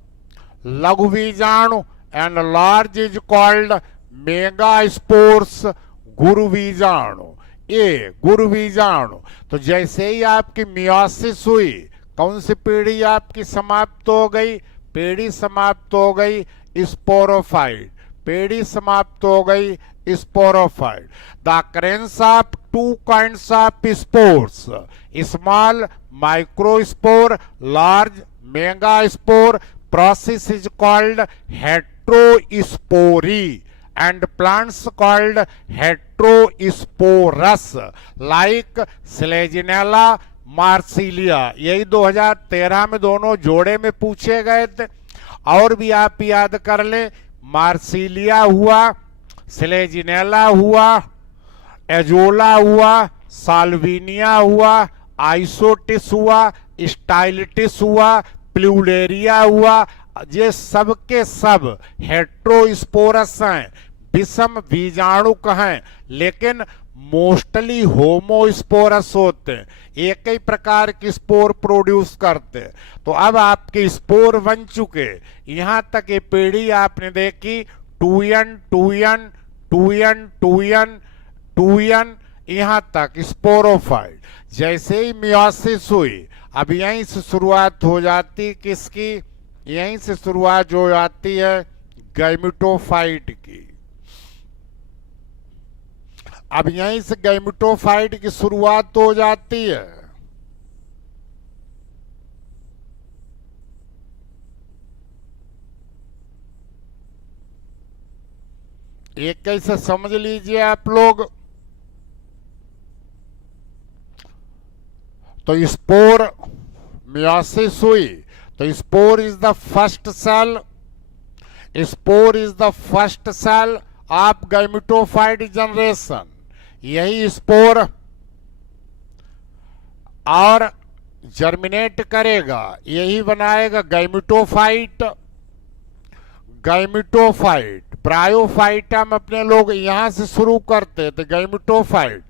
लघुबीजाणु, and large is called megaspores, गुरुबीजाणु। ये गुरुबीजाणु। तो जैसे ही आपकी मियोसिस हुई, कौन सी पीढ़ी आपकी समाप्त हो गई? पीढ़ी समाप्त हो गई स्पोरोफाइट। पेड़ी समाप्त हो गई, sporophyte. The occurrence of two kinds of spores, small microspore, large megaspore, process is called heterospory and plants called heterosporous like Selaginella marsilia। यही 2013 में दोनों जोड़े में पूछे गए थे। और भी आप याद कर ले, मार्सिलिया हुआ, स्लेजिनेला हुआ, एजोला हुआ, साल्विनिया हुआ, आइसोटिस हुआ, स्टाइलिटिस हुआ, प्लूडेरिया हुआ। ये सब के सब हेट्रोस्पोरस हैं, विषम बीजाणुक हैं, लेकिन मोस्टली होमोस्पोरस होते हैं, एक ही प्रकार की स्पोर प्रोड्यूस करते हैं। तो अब आपके स्पोर बन चुके। यहां तक ये पीढ़ी आपने देखी, 2n 2n 2n 2n 2n, यहां तक स्पोरोफाइट। जैसे ही मियोसिस हुई, अब यहीं से शुरुआत हो जाती किसकी, यहीं से शुरुआत हो जाती है गैमेटोफाइट की। अब यहीं से गैमेटोफाइट की शुरुआत हो जाती है। एक कैसे समझ लीजिए आप लोग। तो स्पोर मियोसिस हुई, तो spore is the first cell, spore is the first cell of gametophyte generation. यही स्पोर और जर्मिनेट करेगा, यही बनाएगा गैमेटोफाइट। गैमेटोफाइट ब्रायोफाइटम अपने लोग यहां से शुरू करते थे, गैमेटोफाइट।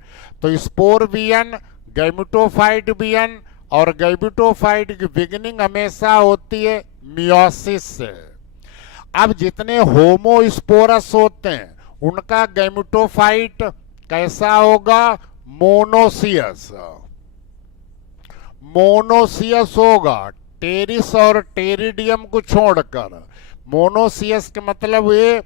तो स्पोर बीएन, गैमेटोफाइट बीएन, और गैमेटोफाइट की बिगिनिंग हमेशा होती है मियोसिस से। अब जितने होमोस्पोरस होते हैं उनका गैमेटोफाइट कैसा होगा, मोनोसियस। मोनोसियस होगा, टेरिस और टेरिडियम को छोड़कर। मोनोसियस के मतलब ये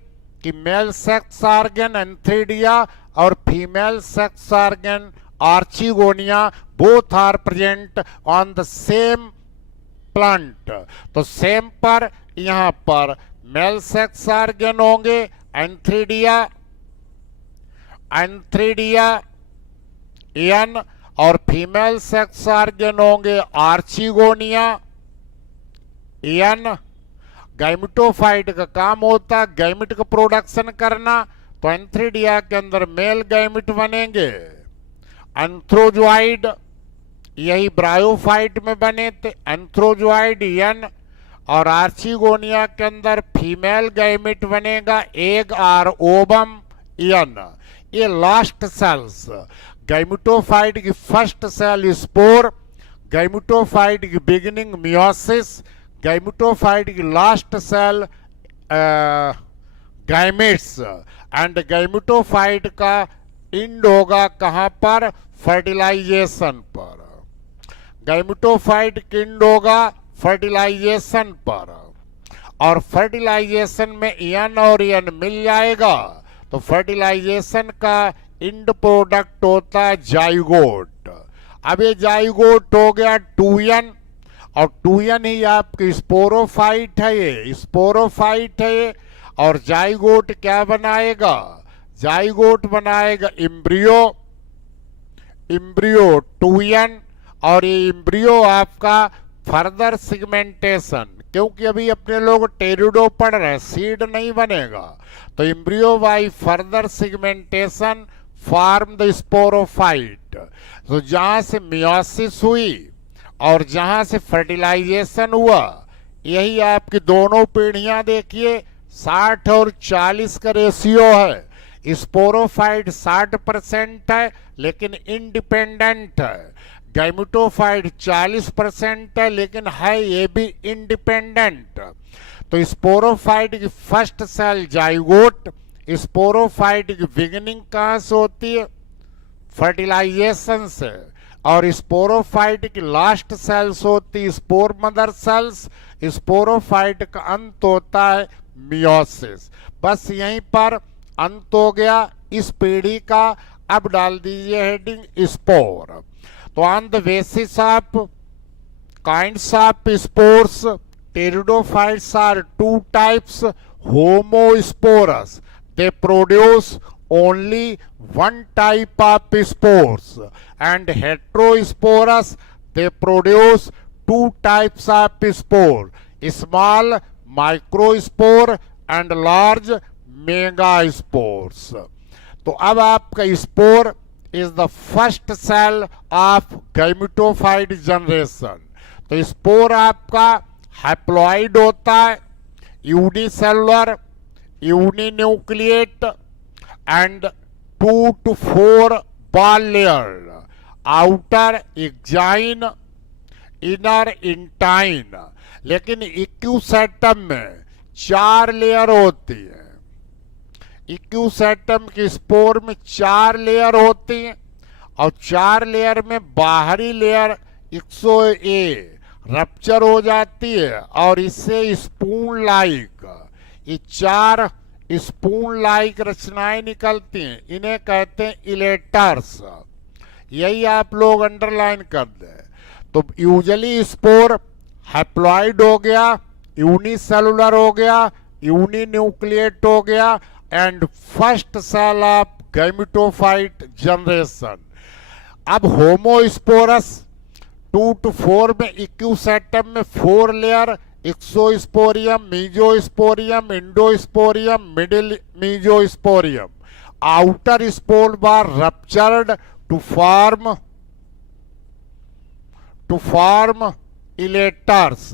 कि मेल सेक्स ऑर्गन एंथ्रीडिया और female sex organ archegonia both are present on the same plant. तो सेम पर यहां पर मेल सेक्स ऑर्गन होंगे एंथ्रीडिया, एंथ्रीडिया एन, और फीमेल सेक्स ऑर्गन होंगे आर्चिगोनिया एन। गैमेटोफाइट का काम होता है गैमेट का प्रोडक्शन करना। तो एंथ्रीडिया के अंदर मेल गैमेट बनेंगे, एंथ्रोजोइड, यही ब्रायोफाइट में बने थे, एंथ्रोजोइड एन। और आर्चिगोनिया के अंदर फीमेल गैमेट बनेगा, एग और ओवम एन। ये लास्ट सेल्स, गैमेटोफाइट की फर्स्ट सेल स्पोर, गैमेटोफाइट की बिगिनिंग मियोसिस, गैमेटोफाइट की last cell gametes. And gametophyte का इंड होगा कहां पर, फर्टिलाइजेशन पर। गैमेटोफाइट इंड होगा फर्टिलाइजेशन पर, और फर्टिलाइजेशन में एन और एन मिल जाएगा। तो फर्टिलाइजेशन का इंड प्रोडक्ट होता है जाइगोट। अब ये जाइगोट हो गया 2n, और 2n ही आपकी स्पोरोफाइट है, ये स्पोरोफाइट है ये। और जाइगोट क्या बनाएगा, जाइगोट बनाएगा इम्ब्रियो, इम्ब्रियो 2n। और ये इम्ब्रियो आपका फर्दर सिगमेंटेशन, क्योंकि अभी अपने लोग टेरिडो पढ़ रहे हैं, सीड नहीं बनेगा। तो embryo by further segmentation form the sporophyte. तो जहां से मियोसिस हुई और जहां से फर्टिलाइजेशन हुआ, यही आपकी दोनों पीढ़ियां देखिए 60 और 40 का रेशियो है। स्पोरोफाइट 60% है लेकिन इंडिपेंडेंट है, गैमेटोफाइट 40% है लेकिन है ये भी इंडिपेंडेंट। तो स्पोरोफाइट की फर्स्ट सेल जाइगोट, स्पोरोफाइट की बिगिनिंग कहां से होती है, फर्टिलाइजेशन से। और स्पोरोफाइट की लास्ट सेल्स होती है स्पोर मदर सेल्स। स्पोरोफाइट का अंत होता है मियोसिस। बस यहीं पर अंत हो गया इस पीढ़ी का। अब डाल दीजिए हेडिंग स्पोर। तो on the basis of kinds of spores, pteridophytes are two types: homosporous, they produce only one type of spores, and heterosporous, they produce two types of spore: small microspore and large megaspores. तो अब आपका spore is the first cell of gametophyte generation. तो स्पोर आपका हैप्लॉइड होता है, unicellular, uninucleate and 2 to 4 wall layer, outer exine, inner intine. लेकिन इक्यूसेटम में 4 लेयर होती है। इक्यूसेटम की स्पोर में 4 लेयर होती हैं और 4 लेयर में बाहरी लेयर 100A रप्चर हो जाती है और इससे स्पून लाइक, ये 4 स्पून लाइक रचनाएं निकलती हैं। इन्हें कहते हैं इलेटर्स। यही आप लोग अंडरलाइन कर दें। तो यूजुअली स्पोर हैप्लॉइड हो गया, यूनिसेलुलर हो गया, यूनिन्यूक्लिएट हो गया and first cell of gametophyte generation. अब होमोस्पोरस 2 to 4 में इक्यूसेटम में 4 layer, exosporium, mesosporium, endosporium, middle mesosporium, outer spore wall ruptured to form elaters.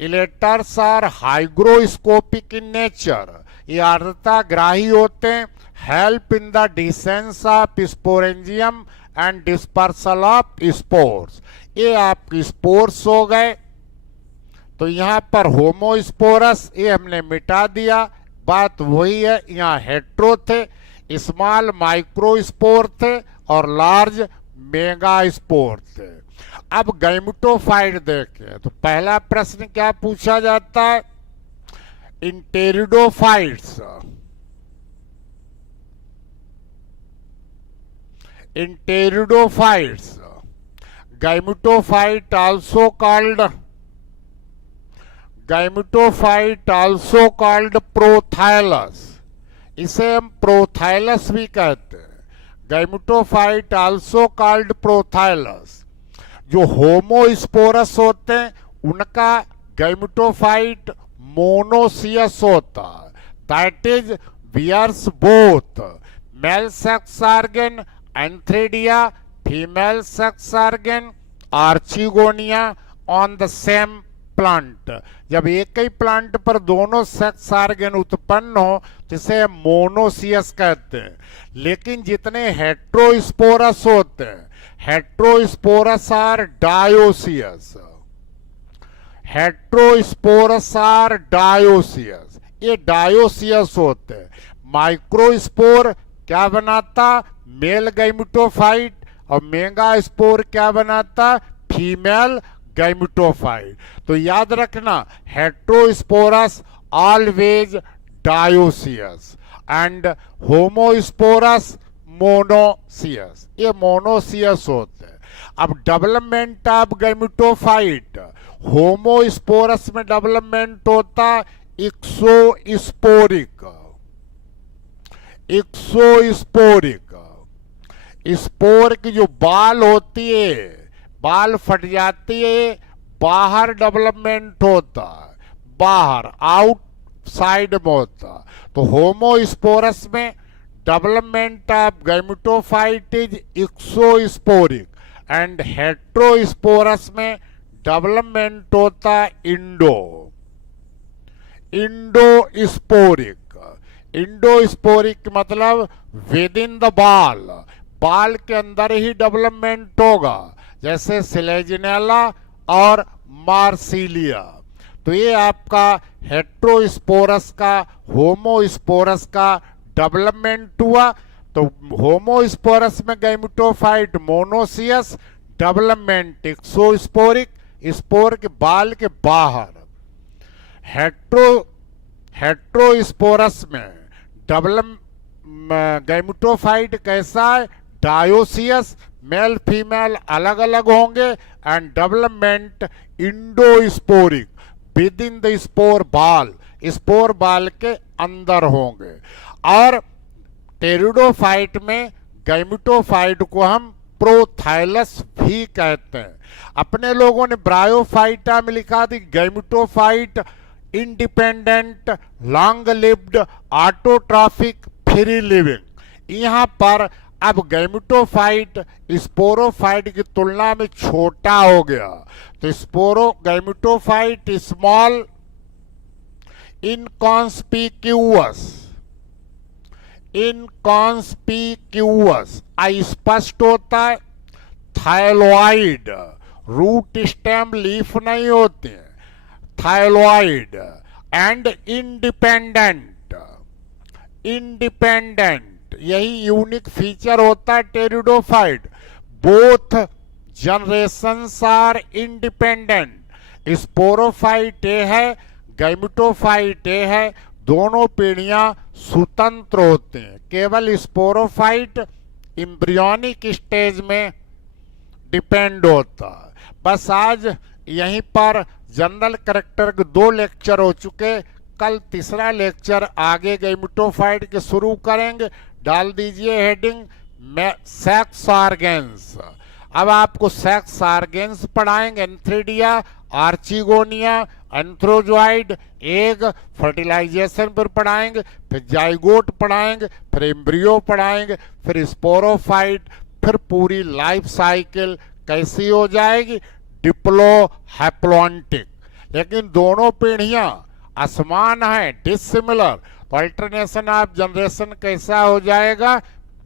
Elaters are hygroscopic in nature. ये आर्द्रताग्राही होते हैं. Help in the dehiscence of sporangium and dispersal of spores. ये आपके स्पोर्स हो गए. तो यहां पर होमोस्पोरस ये हमने मिटा दिया. बात वही है, यहाँ हेट्रो थे, स्मॉल माइक्रोस्पोर थे और लार्ज मेगा स्पोर थे. अब गैमेटोफाइट देखें तो पहला प्रश्न क्या पूछा जाता है? In pteridophytes, gametophyte also called prothallus. इसे हम प्रोथाइलस भी कहते हैं. Gametophyte also called prothallus. जो होमोस्पोरस होते हैं उनका गैमेटोफाइट मोनोसियस होता है. That is bears both male sex organ antheridia, female sex organ archegonia on the same plant. जब एक ही प्लांट पर दोनों सेक्स ऑर्गन उत्पन्न हो तो इसे मोनोसियस कहते हैं. लेकिन जितने हेट्रोस्पोरस होते हैं, heterosporous are dioecious. Heterosporous are dioecious. ये डायोसियस होते हैं. माइक्रोस्पोर क्या बनाता? Male gametophyte. और मेगास्पोर क्या बनाता? Female gametophyte. तो याद रखना, heterosporous always dioecious and homosporous monoecious. ये मोनोसियस होते हैं. अब डेवलपमेंट ऑफ गैमेटोफाइट, होमोस्पोरस में डेवलपमेंट होता इक्सोस्पोरिक. स्पोर की जो बाल होती है, बाल फट जाती है, बाहर डेवलपमेंट होता है, बाहर आउटसाइड में होता. तो होमोस्पोरस में development of gametophyte is exosporic and heterosporous में डेवलपमेंट होता इंडोस्पोरिक. इंडोस्पोरिक मतलब विद इन द बाल, बाल के अंदर ही डेवलपमेंट होगा, जैसे सिलेजिनेला और मार्सिलिया. तो ये आपका हेट्रोस्पोरस का, होमोस्पोरस का डेवलपमेंट हुआ. तो होमोस्पोरस में गैमेटोफाइट मोनोसियस, डेवलपमेंट एक्सोस्पोरिक, स्पोर के बाल के बाहर. हेट्रोस्पोरस में डबल गैमेटोफाइट कैसा है, डायोसियस, मेल फीमेल अलग अलग होंगे, and development endosporic within the spore wall, spore wall के अंदर होंगे। और टेरिडोफाइट में गैमेटोफाइट को हम प्रोथाइलस भी कहते हैं। अपने लोगों ने ब्रायोफाइटा में लिखा थी gametophyte independent, long lived, autotrophic, free living. यहां पर अब गैमेटोफाइट स्पोरोफाइट की तुलना में छोटा हो गया, तो स्पोरो गैमेटोफाइट स्मॉल, इनकॉन्स्पिक्यूअस, अस्पष्ट होता है, थायलॉइड, रूट स्टेम लीफ नहीं होते हैं, थायलॉइड, एंड इंडिपेंडेंट, यही यूनिक फीचर होता है pteridophyte. Both generations are independent, sporophyte ए है, गैमेटोफाइट ए है, दोनों पीढ़ियां स्वतंत्र होते हैं। केवल स्पोरोफाइट एम्ब्रियोनिक स्टेज में डिपेंड होता है। बस आज यहीं पर जनरल कैरेक्टर के 2 लेक्चर हो चुके, कल तीसरा लेक्चर आगे गैमेटोफाइट के शुरू करेंगे। डाल दीजिए हेडिंग सेक्स ऑर्गेन्स। अब आपको सेक्स ऑर्गेन्स पढ़ाएंगे, एंथ्रिडिया, आर्चिगोनिया, एंथ्रोजॉइड, एग, फर्टिलाइजेशन पर पढ़ाएंगे, फिर जाइगोट पढ़ाएंगे, फिर एम्ब्रियो पढ़ाएंगे, फिर स्पोरोफाइट, फिर पूरी लाइफ साइकिल कैसी हो जाएगी, डिप्लो हैप्लॉन्टिक। लेकिन दोनों पीढ़ियां असमान है, डिसिमिलर, तो अल्टरनेशन ऑफ जनरेशन कैसा हो जाएगा,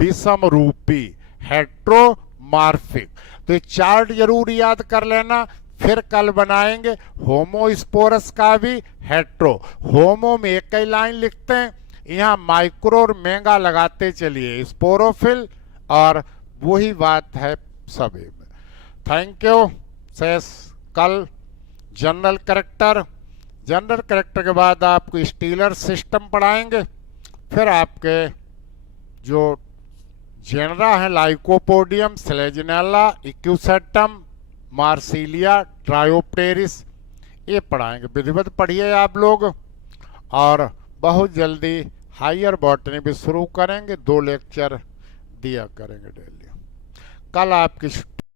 विषम रूपी, हेट्रोमॉर्फिक। तो ये चार्ट जरूर याद कर लेना। फिर कल बनाएंगे होमोस्पोरस का भी हेट्रो। होमो में एक ही लाइन लिखते हैं, यहाँ माइक्रो और मेगा लगाते चलिए, स्पोरोफिल, और वही बात है सभी में। Thank you. शेष कल जनरल कैरेक्टर, जनरल कैरेक्टर के बाद आपको स्टीलर सिस्टम पढ़ाएंगे, फिर आपके जो जेनरा है लाइकोपोडियम, सेलेजिनेला, इक्यूसेटम, मार्सिलिया, ट्रायोप्टेरिस, ये पढ़ाएंगे। विधिवत पढ़िए आप लोग, और बहुत जल्दी हायर बॉटनी भी शुरू करेंगे, 2 लेक्चर दिया करेंगे डेली। कल आपकी